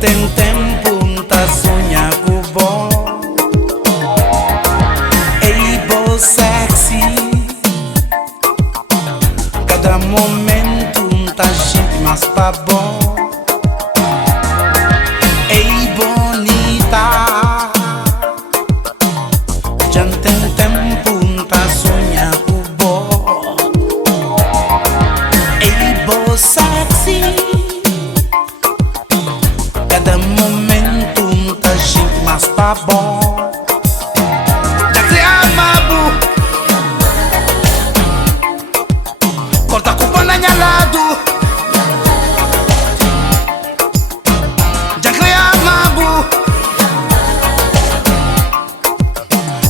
Tem tempo tá sonha com bom. Ei, bo sexy. Cada momento tá gente mais pra bom. Ei, bonita. Já tem tempo tá sonha com bom. Ei, bo sexy. Cada momento tá gente mais pra bom. Já criar mabu, corta com o na lado. Já criar mabu,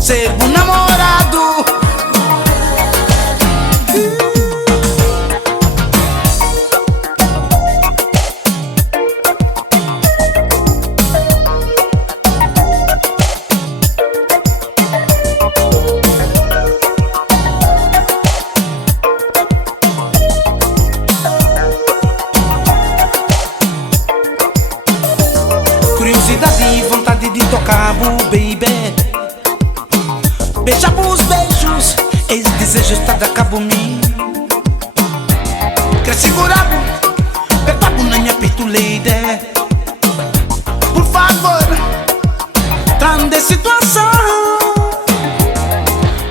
ser um namorado. Curiosidade e vontade de tocar, baby. Beijar os beijos, esse desejo está de cabo mim. Quer segurar, pegado na minha peito, lady. Por favor, trande situação.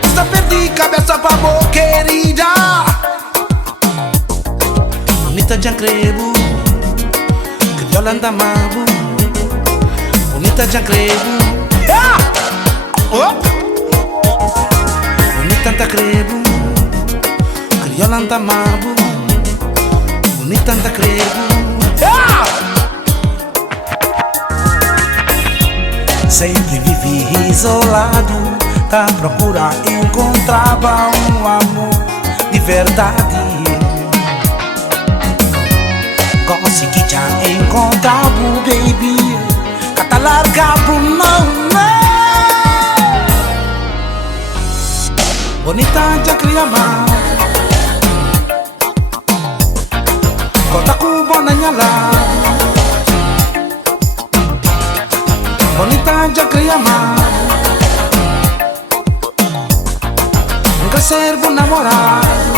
Está perdi cabeça pra boa, querida. Bonita de ancrevo, crioula anda mago. Bonita de ancrevo, bonita anda crevo, crioula anda mago. Bonita anda crevo, sempre vivi isolado, pra procurar encontrava um amor de verdade. Consegui já encontrar, baby. Tá largado, não, não. Bonita já cria mal. Conta com boninha lá. Bonita já cria mal. Nunca ser bom namorado.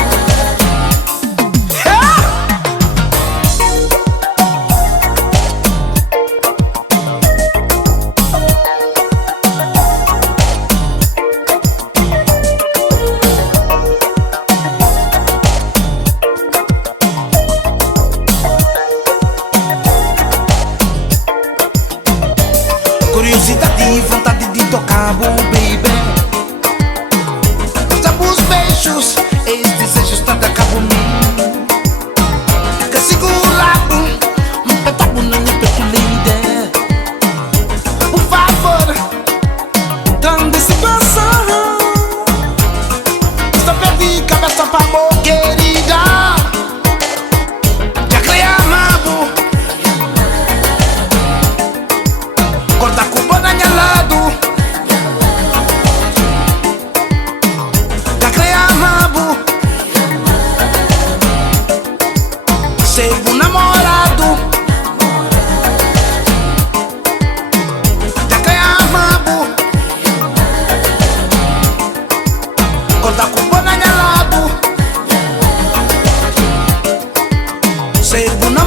Curiosidade e vontade de tocar, baby. Sabe os beijos, esse desejo está de cabo mim. Quer segurar, pegado na minha peito, lady. Por favor, trande situação. Está perdi cabeça pra boa, querida. Já criar mabu, corta com o na minha lado. Já criar mabu, ser um namorado. Já criar mabu, corta com o na minha lado. Ser um namorado.